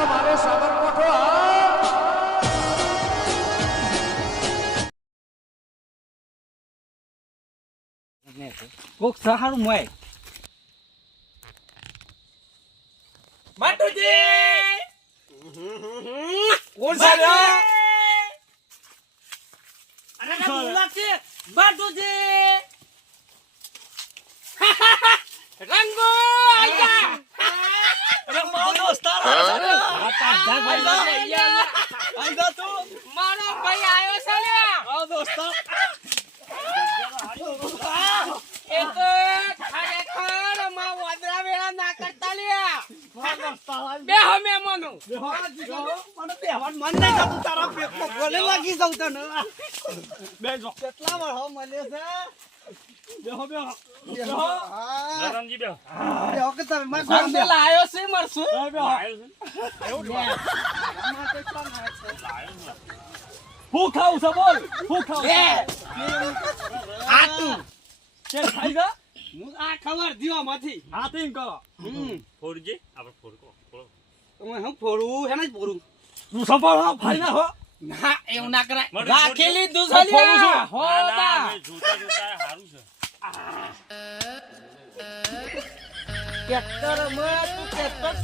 આ મારે સાબરકોઠો કોક સહારું મોય માટુજી કોણ છે અરે બોલા છે માટુજી રંગો આયા અરે મારો દોસ્તાર આઈદા તું મારો ભાઈ આયો છે ને મારો દોસ્તાર એ તો ખરેખર માં વદરા વેળા ના કરતા લ્યા બે હમે મનો મને બેહવાન મન નહીં થતું તારા પેટમાં ગોલે લાગી જાવ તને બેજો કેટલા વાળો મળે છે બેહો બેહો બેહો નરમજી બેહો બેહો કે તમે માં ગોંડે લાયો છે મરસુ બેહો હું ખાઉં છે બોલ હું ખાઉં એ આ તું કે ખાઈ જા હું આ ખબર દીવા માંથી હાથી કહો ફોડજે આપણે ફોડકો તમે હું ફોડું હે ને ફોડું તું સંભાળો ભાઈ ના હો ના એવું ના કરાય મને રાખેલી ફોડું દુસલિયા છું. હો ના બા મેં જોતા જોતા હારું છે ટ્રેક્ટર માં તું ટ્રેક્ટર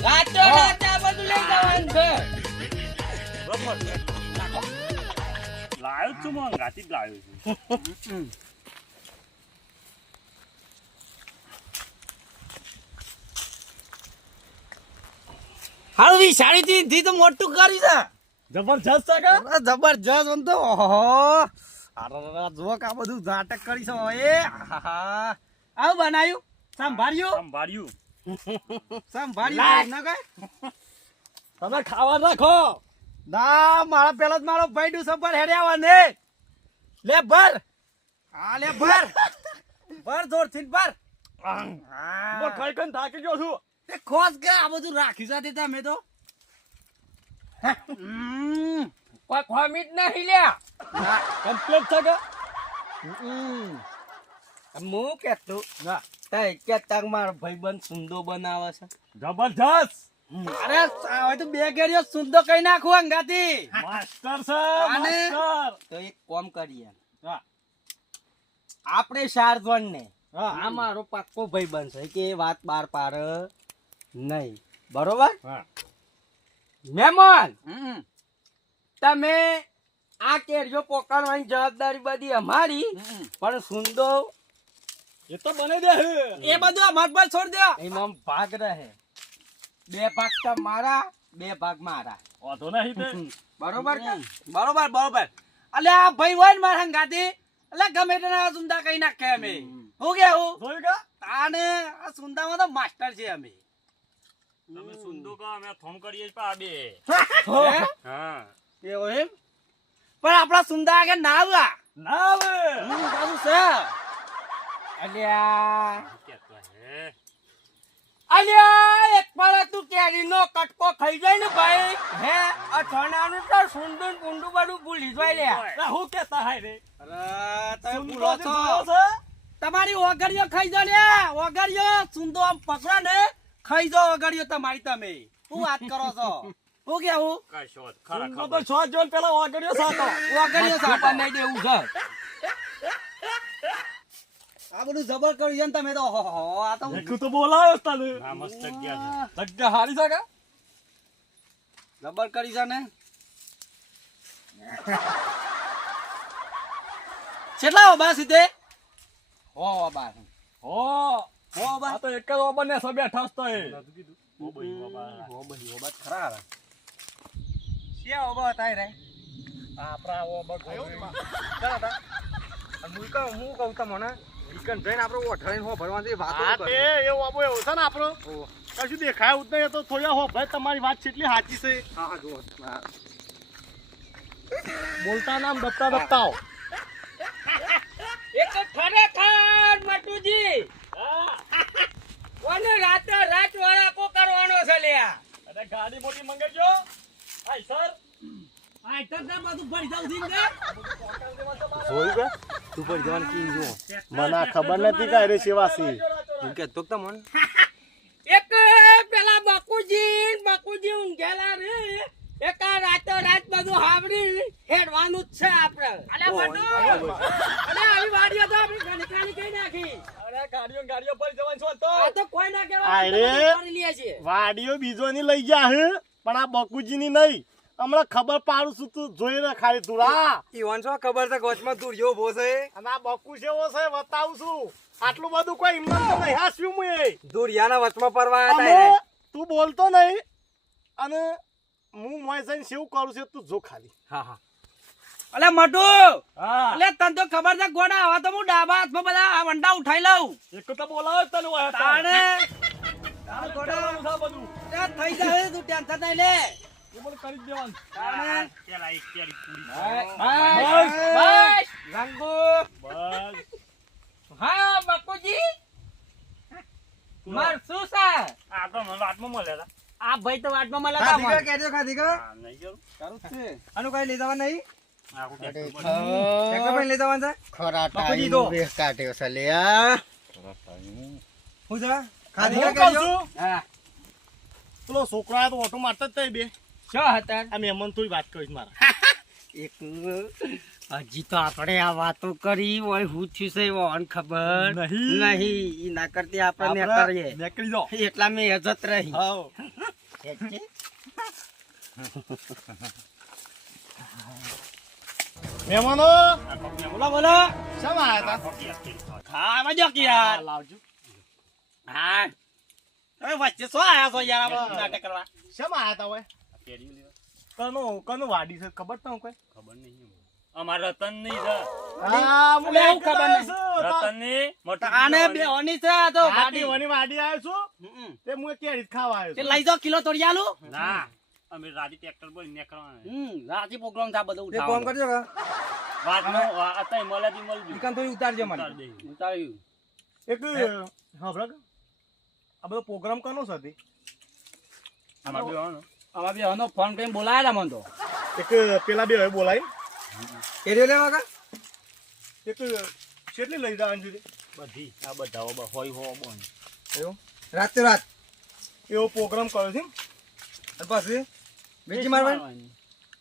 રાચો રાચા બધું લઈ જવાનું છે બરોબર છે લાયો છું હું ગાતી જ લાયો છું હારું વિશાળી થી તો મોટું કરી છે જબરજસ્ત છે કે જબરજસ્ત ઓમ તો ઓહો અરે જો કા બધું નાટક કરી છે એ આવ બનાયું સંભાળ્યું સંભાળ્યું સંભાળ્યું ના કઈ તમે ખાવા રાખો ના મારા પેલા જ મારો ભાઈ ડુ સબર હેડ્યા ને લે ભર હા લે ભર ભર જોર થી ભર હું ખાઈ ખાઈને થાકી ગયો છું તે ખોસ કે આ બધું રાખ્યું સાથે તમે તો કોઈ ખોમીટ નહીં લ્યા કમ્પ્લીટ છે કે હું કેતો ના તઈ કે તક મારો ભાઈબંધ સુંદો બનાવે છે જબરજસ્ત અરે હવે તો બે ઘેરીઓ સુંદો કઈ નાખું અંગાતી માસ્ટર છે આને? માસ્ટર તો એક કોમ કરીએ હા આપણે ચાર જણ ને હા આ મારો પાક્કો ભાઈબંધ છે કે એ વાત બાર પાર નહીં બરોબર હા મહેમાન તમે આ કેરીઓ પોકાળવાની જવાબદારી બધી અમારી પણ સુંદો એ તો બને દે એ બધું અમાર પર છોડ દો એમાં ભાગ રહે બે ભાગ તો મારા બે ભાગ મારા વાંધો નહીં તે બરોબર કે બરોબર બરોબર અલે આ ભાઈ હોય ને મારા ગાતી એટલે ગમે તેના સુંદા કઈ નાખે અમે હું કેવું જોયું કે આને આ સુંદામાં તો માસ્ટર છે અમે તમે સુંદો કા અમે થોમ કરીએ છે પા બે હે? હા એવું એમ પણ આપડા સુંદા આગળ ના આવ્યા ના આવે બાબુ છે અલ્યા કેતો હે અલ્યા એક પર તું કેરીનો કટકો ખાઈ જાય ને ભાઈ હે અઠવાડિયાનું તો સુંદર કુંડું બધું ભૂલી જાય લ્યા અરે હું કેતા હાય રે અરે તમે સુંદરો ભૂલો જે છો ભૂલો છે તમારી ઓગળીઓ ખાઈ જો લ્યા ઓગળીઓ સુંદો આમ પકડા ને ખાઈ જો ઓગળીઓ તમારી તમે શું વાત કરો છો હું કેવું કાઈ શોધ ખરા સુંદરો ખબર તો શોધ જોઈને પેલા વાગડ્યો સાતો ઓગળીઓ સાપા નહીં દેવું છે આ બધું જબર કર્યું છે ને તમે તો હો આ તો દેખું તો બોલાયો તને ના મસ્ત જગ્યા છે જગ્યા હારી છે કે જબર કરી છે ને કેટલા ઓબા સીધે હો ઓબા હો હો ઓબા આ તો એક જ ઓબને સો બેઠા છે તો એ ઓ ભાઈ બાબા હો બહી ઓબા ખરા રે કે ઓબા તાય રે આપણા ઓબા ગોળીમાં દાદા હું કહું તમને ઈકન જઈને આપણે ઓઠળીને હો ભરવાની વાતો હા તે એવો આબો એવો છે ને આપણો કશું દેખાય જ નહીં એ તો થોડા હો ભાઈ તમારી વાત કેટલી સાચી છે હા હા જો બોલતા નામ દબતા દબતાઓ એક ખરેખર મટુજી કોને રાતે રાત વાળા કો કરવાનો છે લ્યા અરે ગાડી મોટી મંગાજો હાય સર આ તો બધું ભરી જાવ દીન ને જોયું કે તું પર જવાન કી જો મને આ ખબર નથી કે અરે સેવા છે હું કે તો તમને બકુજી ઊંઘેલા રે એક આ રાતો રાત બધું હાવરી હેડવાનું જ છે આપણે અલે મનુ અલે આવી વાડીઓ તો આપણે ઘણી કઈ નાખી અરે ગાડીઓ પર જવાનું છો તો આ તો કોઈ ના કહેવાય અરે. કરી લે છે વાડીઓ બીજોની લઈ ગયા હે પણ આ બકુજીની નહીં હમણાં ખબર પાડું છું તું જોઈ ને ખાલી તુરા ઈવન શું ખબર છે ગોચમાં દુર્યો ઉભો છે અને આ બકુ જેવો છે બતાવું છું આટલું બધું કોઈ હિંમત તો નહીં હાસ્યું મુએ દુરિયાના વચમાં પરવા અમે તું બોલતો નહીં અને હું મોય જઈને સેવ કરું છું તું જો ખાલી અલે મટુ હા અલે તને તો ખબર છે ગોડા હવે તો હું ડાબા હાથમાં બધા આ વંડા ઉઠાઈ લઉં એક તો બોલાવો જ તને વાયા તાણે તારે કરવાનું છે બધું ત્યાં થઈ જાય તું ટેન્શન નહીં લે એ બધું કરી જ દેવાનું તાણે પેલા એક કેરી પૂરી બસ બસ રંગુ બસ હા બકુજી માર શું છે આ તો મને વાતમાં મળ્યા આ ભાઈ તો વાટમાં મળે ખાધી કે કેજો ખાધી કે હતા નહીં જરૂર સારું જ છે આનું કઈ લઈ જવાનું નહીં આખું ટ્રેક્ટર બંધ. ટ્રેક્ટર પર લઈ જવાનું છે ખરા બાપુજી તો. ટાઈમ વેહ કાઢ્યો છે લ્યા હું છે ખાધી હું કે કહું કેજો છું હા પેલો છોકરા તો ઓટો મારતા જ તઈ બે શું હતા આ મહેમાન થોડી વાત કરીશ મારા એક હજી તો આપણે આ વાતો કરી હોય હું થયું છે ઓન ખબર નહીં. નહીં ઈ ના કરતી આપણે ને કરીએ નીકળી જાઓ એટલા મેં ઇજ્જત રહી હાઉ મહેમાનો બોલો બોલો શા આયા હતા ખાવા જો કે યાર લાવજો હા હવે વચ્ચે શું આયા છો યાર આ નાટક કરવા શા આયા હતા ઓય કેરીઓ લેવા કનું વાડી છે ખબર તને કોઈ ખબર નહીં અમાર રતન નહીં છે હા મને એવું ખબર નહીં. રતન ની મોટી આને બે ઓની છે આ તો વાડી વાડી વાડી આવ્યો છું હમ. તે હું કેરી જ ખાવા આવ્યો તે છું લઈ જાઓ કિલો તોડી આલું ના અમે રાજી ટ્રેક્ટર બોલી નીકળવાના રાજી પ્રોગ્રામ થા બધું એક કામ કરજો કે વાતનો અત્યારે મળ્યાથી મળજો ઈકન થોડી ઉતારજો મને ઉતાર દઈએ. ઉતાર્યું એક હા બરાબર આ બધો પ્રોગ્રામ કરનો છે હતી આમાં બી હોવાનો. આમાં બે હનો ફોન કરીને બોલાયા મને તો એક પેલા બે હવે બોલાય કેરીઓ લેવા કે એક કેટલી લઈ જવાની છે બધી આ બધા હોય હો બોન એવું રાતે રાત એવો પ્રોગ્રામ કર્યો છે અને પછી વેચી મારવાની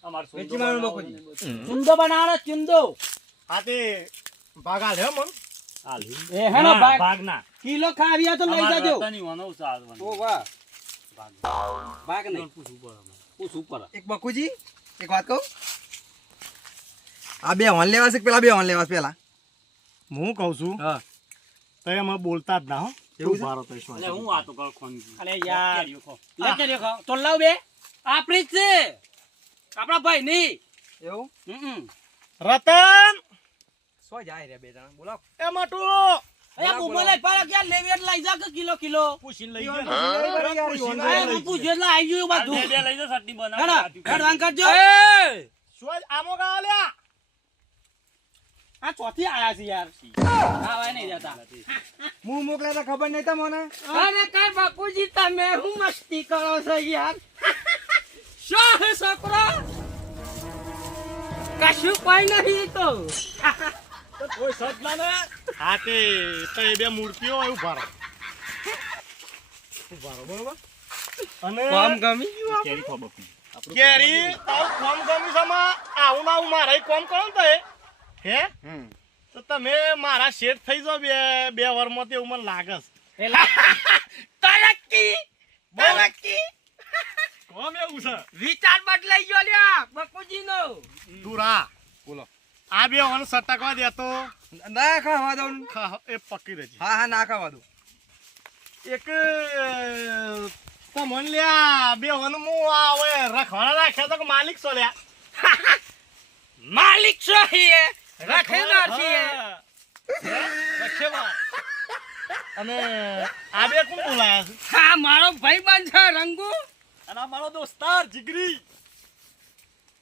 અમાર વેચી મારવાનું લોકોજી. ચુંદો બનાવવાનો ચુંદો હા તે ભાગા લે મન એ હેનો ભાગ ભાગ ના કિલો ખાવ્યા તો લઈ અમાર જજો રતન ઈ હોનો સારવાનો. ઓ વાહ ભાગ ભાગ નહીં પૂછવું પડે અમારે. પૂછ ઉપર એક બકુજી એક વાત કહું આ બે હોન લેવા છે કે પેલા બે હોન લેવા છે પેલા હું કહું છું હા તો એમાં બોલતા જ ના હો એવું છે? ભારત દેશ એટલે હું વાતો કરું ખોનગી. અરે યાર કેરીઓ ખો. લે કે દેખો તો લાવ બે આપણી જ છે આપણા ભાઈ ની એવું રતન સો જાય રે બે જણા બોલો એ માટુ એ બુમલે પર કે લેવી એટલે લઈ જા કે કિલો કિલો પૂછીને લઈ ઈવન ગયો પછી લઈ યાર, ઈવન એ લઈ હું પૂછ્યો એટલે આવી ગયું આ બધું બે લઈ જાઓ, ચટણી બનાવો. હેડો હેડવાન કરજો શું આમો ગા લ્યા આ ચોથી આયા છે યાર ખાવાય નહીં જતા મું મોકલ્યા તા ખબર નહીં તમને અરે કઈ બાપુજી તમે હું મસ્તી કરો છો યાર શું હે છોકરો કશું કોઈ નહીં તો કોઈ સજ ના ને હા તે તો એ બે મૂર્તિઓ હોય ઉભા રહો બરોબર અને કોમ ગમી ગયું કેરી ખો બકુ. કેરી તાવ કોમ ગમી સમા આવું ના આવું મારા કોમ કરો ને તો એ હે તો તમે મારા શેઠ થઈ જાવ બે વરમાં એવું મને લાગે છે તરક્કી તરક્કી કોમ એવું છે વિચાર બદલાઈ ગયો લ્યા બાપુજી નો દુરા બોલો આ બે વન સટકવા દેતો ના ખાવા દઉં એ પકી રહેજે હા હા ના ખાવા દઉં એક તમને લ્યા બે વન હું આ હવે રખવાડા રાખ્યા તો કે માલિક છો લ્યા માલિક છો હે રખેદાર છીએ રખેવા અને આ બે કોણ બોલાયા છે હા મારો ભાઈ બંધ છે રંગુ અને આ મારો દોસ્તાર જીગરી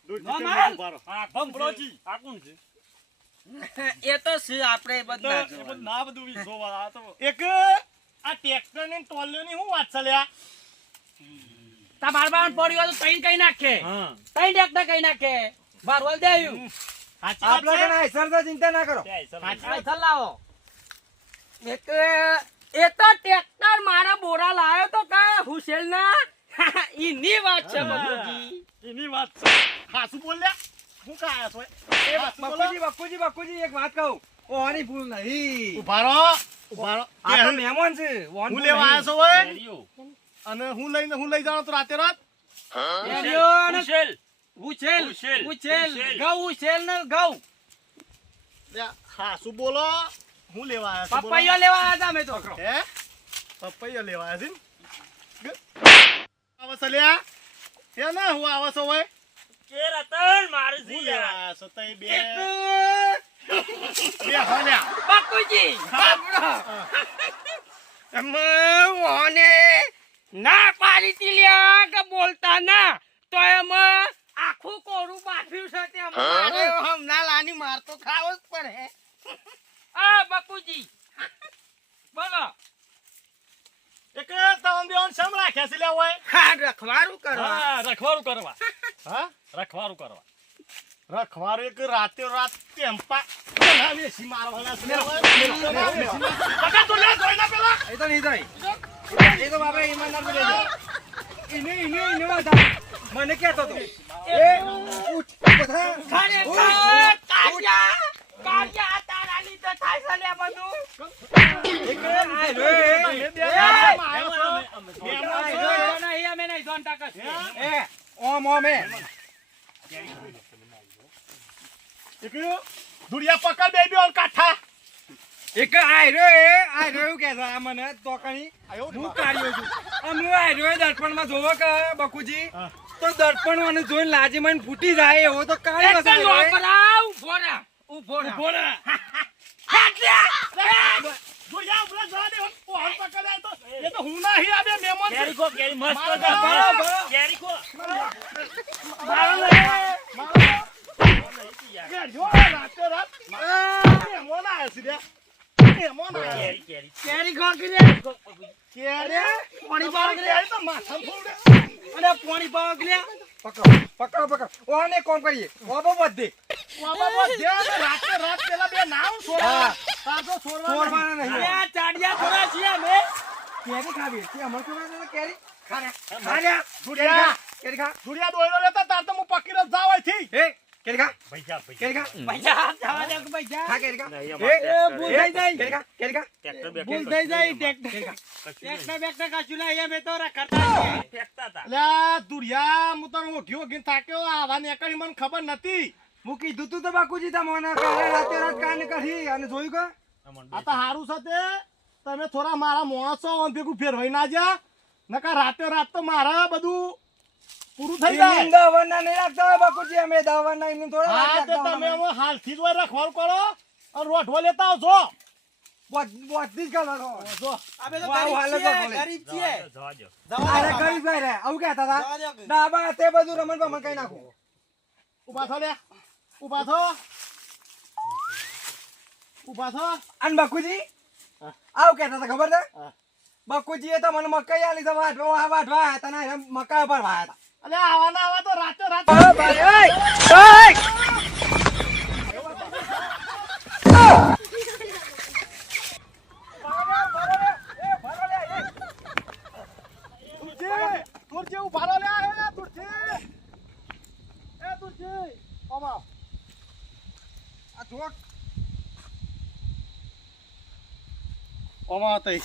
નોર્મલ? આ ભંભળોજી. આ કોણ છે? એ તો છે આપણે બધા ના બધું વિશ્વવાળા તો એક આ ટ્રેક્ટર ને ટોલ્યો ની હું વાત છે લ્યા તમાર બાર પડ્યો તો તઈ કઈ નાખે હા. તઈ ડેકતા કઈ નાખે બારવલ દેયું સાચી આપણે વાત કને સર તો ચિંતા ના કરો તે આઈસર લઈ સાચી જાઓ. વાત. પૈસા લાવો એ તો ટ્રેક્ટર મારા બોરા લાવ્યો તો કા હુસેલ ના ઈની વાત છે બાપુજી. એની વાત છે. હાસુ બોલ લે. હું કાં આયા છો એ? એ હાસુ બોલો. બકુજી એક વાત કહું ઓની ભૂલ નહીં ઉભા રહો. આ તો મહેમાન છે હું લેવા આયા છો ઓય? કેરીઓ. અને હું લઈ જાણો તો રાતે રાત ઉશેલ. ઉછેલ ઉછેલ. ઉછેલ ઉછેલ. ઘઉં ઉછેલ ને ઘઉં લે, હાસુ બોલો. હું લેવા આયા છો? બોલો. પપૈયો લેવા આવ્યા હતા અમે તો હે? પપૈયો લેવા આયા છે ને? આવે છે લ્યા? હે ને હું આવે છો ઓય? કેર અતન મારે હું જી લેવા યાર. આયા છો તઈ બે હો લ્યા. બાપુજી સાંભળો. તમે ઓને ના પાડી તી લ્યા કે બોલતા ના તો એમ આખું કોરું બાફ્યું છે તે મારે હમણાં લાની મારતો ખાવો જ પડે. આ બાપુજી બોલો. એક તમ બેન સમ રાખ્યા છે લ્યા ઓય? હા રખવારું કરો. હા, રખવારું કરવા. હા? રખવારું કરવા. રખવારું એક રાતે રાત ટેમ્પા બનાવી છે મારવાના છે. પકડ તો લે જોઈ ના પેલા. એ તો નહીં થાય એ તો બાપા ઈમાનદાર બોલે એને બધા મને કહેતો તો એ ઉઠ બધા ખરેખર કાળિયા તારા લીધે થાય છે લે બધું. એક આ રે તમે બે આમાં આવ્યો છો. નહીં અમે નહીં જોનતા કશું. એ ઓમ એ એક દુડિયા પકડ બેબી ઓર કાઠા. એક આયરો એવું કે છે આ મને તોકણી આયો ને હું બા. કાઢ્યો છું હું આયરો દર્પણમાં જોવો કે બકુજી હા. તો દર્પણ મને જોઈને લાજી મને ફૂટી જાય એવો તો કાઢ્યો એક તો છે નોકરા ઉભો રહે. ઉભો રહે. ઉભો રહે. હાટલે. દુડિયા ઉભરા જવા દે. ઓહન પકડાય તો એ તો હું નહીં આ બે મહેમાન છે. કેરી કો કેરી મસ્ત મારો હતા. બરાબર. કેરી કો. મારો નહીં. મારો કે જો રાતે રાત મહેમાન આયા છે લ્યા. મહેમાન આયા. કેરી કેરી. કેરી ખોકી રે. કે અરે પાણી તમારે પાવ કે તો માથા ફોડે. અને પાણી પાવ કે પકડો ઓને કોમ કરીએ ઓબો બધે બાબા બસ જે રાતે રાત પેલા બે નાવ છોડવા. હા. તાજો છોડવા છોડવાના નહીં. અરે આ ચાડિયા થોડા છીએ અમે. કેરી ખાવી તે અમર કેવા કેરી ખાલ્યા. દુડિયા કેરી ખા દુડિયા દોયરો લેતા તાર તો હું પકડી જ જાવ અહીંથી. એ કેરી ખા ભૈયા ભૈયા. કેરી ખા પૈસા જવા દે કે પૈસા. ખા કેરી ખા નહીં, એ અમારે ભૂલ થઈ જાય કેરી ખા ટ્રેક્ટર બેક્ટર ભૂલ કશું થઈ જાય નહીં ટેક્ટર. કશું નહીં. ટેક્ટર બેક્ટર કશું નહીં અમે તો રખડતા છીએ. ફેંકતા હતા. અલ્યા દુડિયા હું તને ઓઢ્યો ગીન થાક્યો આવા નીકળી મને ખબર નથી. હું કીધું તું તો બાકુજી તમને કાલે રાતે રાત કાન કરી અને જોયું કે આ તો હારું છે તે તમે થોડા મારા માણસો આમ ભેગું ફેરવાઈ ના જા નકા રાતે રાત તો મારા બધું પૂરું થઈ જાય. દવાના નહીં રાખતા હોય બાકુજી અમે દવાના એમને થોડા હા તે તમે હવે હાલથી જ હોય રખવાળ કરો અને રોઠવો લેતા આવજો. બધી જ ગલવાનો જો અમે તો વાવ, હાલો તો ભલે. ગરીબ છીએ. જવા દો. અરે ગરીબ ભાઈ રે આવું કહેતા જવા હતા દો. ડાબા તે બધું રમણ બમણ કઈ નાખું ઉભા થો લે ઉભા થો ઉભા થો. અને બકુજી હા. આવું કહેતા હતા ખબર છે હા. બકુજીએ તો મને મકાઈ આલી તો વાટવા હતા ને મકાઈ પર વાયા હતા અલે આવાના આવા તો રાતે રાત ઓ ભાઈ ઓય તુરજી ઉભા રહો લે એ તુરજી એ તુરજી ઓમા આ જોક ઓમા તઈ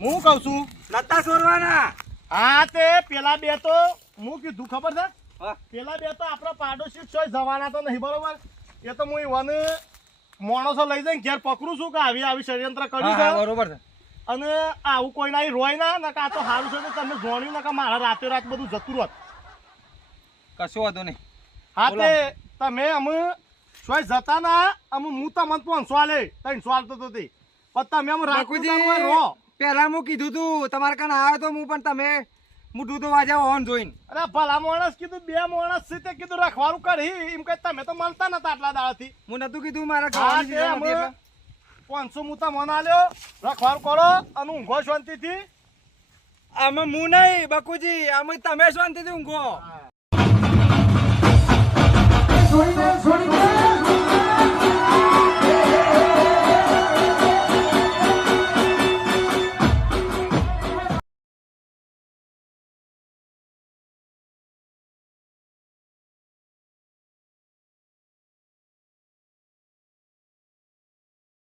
હું કહું છું લતા સોરવાના હા તે પેલા બે તો હું કીધું ખબર છે હા. પેલા બે તો આપણા પાડોશી છો જવાના તો નહીં બરોબર એ તો હું ઈવાને માણસો લઈ જઈને ઘેર પકડું છું કે આવી આવી ષડયંત્ર કર્યું છે બરોબર છે અને આવું કોઈ ના રોય ના નકા આ તો સારું છે કે તમે જોણ્યું નકા મારા રાતે રાત બધું જતું રહત. કશો વાંધો નહીં હા બોલો. તે તમે અમે સોય જતા ના અમે હું તમને 500 આલે 300 આલતો તો તે પણ તમે અમે રાખુજી રો. પેલા હું કીધું તું તમારે કાન આવ્યો તો હું પણ તમે મોટું તો વાજા ઓન જોઈને અરે ભલા માણસ કીધું બે માણસ છે તે કીધું રખવાનું કરી એમ કે તમે તો મળતા નતા આટલા દાડાથી. હું નતું કીધું મારા હા ખાવાની તે ચીજો અમે નથી એટલે. 500 મુતા મને આલ્યો રખવાનું કરો અને ઊંઘો શાંતિથી. અમે હું નહીં બકુજી અમે તમે શાંતિથી ઊંઘો હા. છોડી દે